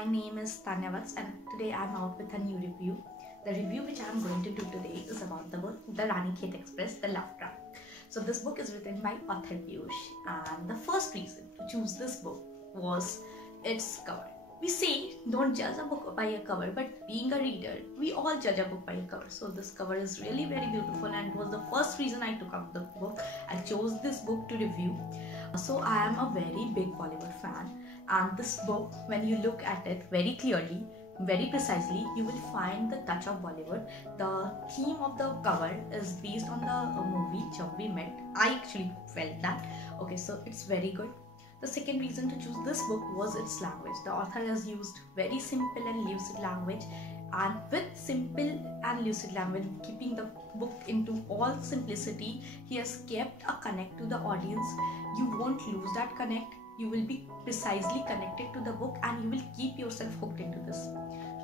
my name is Tanya Vats and today I am out with a new review. The review which I am going to do today is about the book The Ranikhet Express, The Love Trap. So this book is written by author Piyush, and the first reason to choose this book was its cover. We say don't judge a book by a cover, but being a reader, we all judge a book by a cover. So this cover is really very beautiful and it was the first reason I took up the book. I chose this book to review. So I am a very big Bollywood fan, and this book, when you look at it very clearly, very precisely, you will find the touch of Bollywood. The theme of the cover is based on the movie Jab We Met. I actually felt that. Okay, so it's very good. The second reason to choose this book was its language. The author has used very simple and lucid language, and with simple and lucid language, keeping the book into all simplicity, he has kept a connect to the audience. You won't lose that connect. You will be precisely connected to the book and you will keep yourself hooked into this.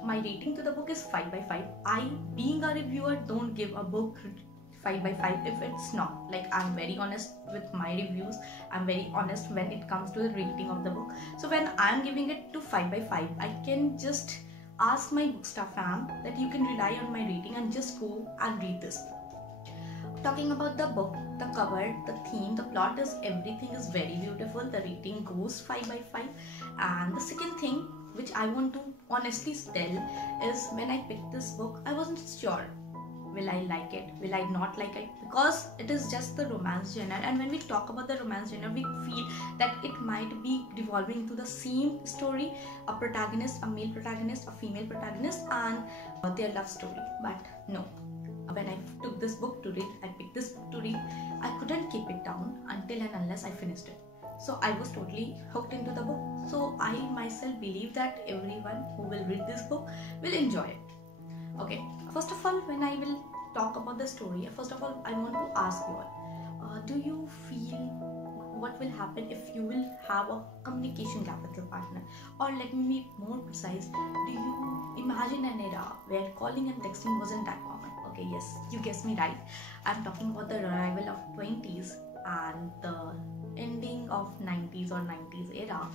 My rating to the book is 5 by 5. I, being a reviewer, don't give a book 5 by 5 if it's not. Like, I'm very honest with my reviews. I'm very honest when it comes to the rating of the book. So when I'm giving it to 5 by 5, I can just ask my Bookstaff fam that you can rely on my rating and just go and read this book. Talking about the book, the cover, the theme, the plot is everything is very beautiful. The rating goes 5 by 5. And the second thing which I want to honestly tell is when I picked this book, I wasn't sure. Will I like it? Will I not like it? Because it is just the romance genre, and when we talk about the romance genre, we feel that it might be revolving into the same story, a protagonist, a male protagonist, a female protagonist, and their love story. But no. When I took this book to read, I picked this book to read, I couldn't keep it down until and unless I finished it. So I was totally hooked into the book. So I myself believe that everyone who will read this book will enjoy it. Okay, first of all, when I will talk about the story, first of all, I want to ask you all, do you feel what will happen if you will have a communication gap with your partner? Or let me be more precise, do you imagine an era where calling and texting wasn't that common? Okay, yes, you guessed me right. I'm talking about the revival of 20s and the ending of 90s or 90s era.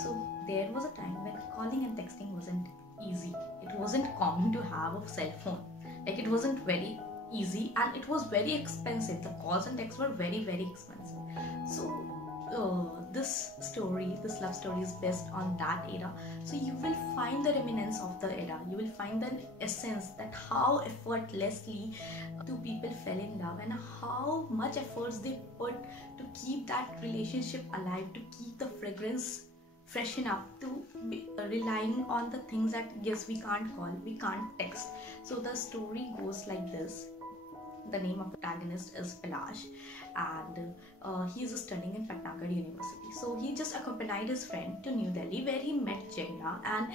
So there was a time when calling and texting wasn't easy. It wasn't common to have a cell phone. Like, it wasn't very easy and it was very expensive. The calls and texts were very, very expensive. So this story, this love story is based on that era. So you will find the remnants of the era. You will find the essence that how effortlessly two people fell in love and how much efforts they put to keep that relationship alive, to keep the fragrance fresh enough, to be relying on the things that yes, we can't call, we can't text. So the story goes like this. The name of the protagonist is Palash, and he is studying in Patnagarh University. So he just accompanied his friend to New Delhi, where he met Jagna, and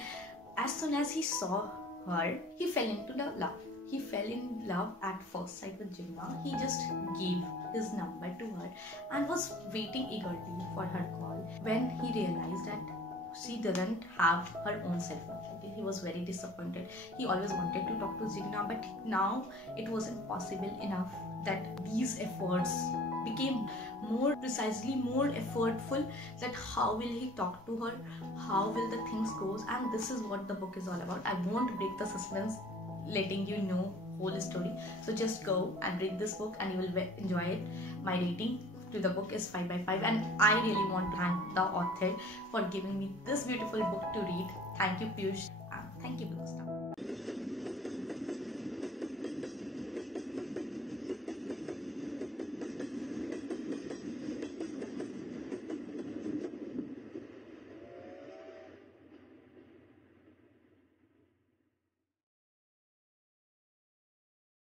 as soon as he saw her, he fell into love. He fell in love at first sight with Jagna. He just gave his number to her and was waiting eagerly for her call. When he realized that she didn't have her own cell phone, he was very disappointed. He always wanted to talk to Jagna, but now it wasn't possible enough. That these efforts became more precisely more effortful, that how will he talk to her, how will the things goes, and this is what the book is all about. I won't break the suspense letting you know whole story, so just go and read this book and you will enjoy it. My rating to the book is 5 by 5, and I really want to thank the author for giving me this beautiful book to read. Thank you, Piyush, and thank you, Bookstaff.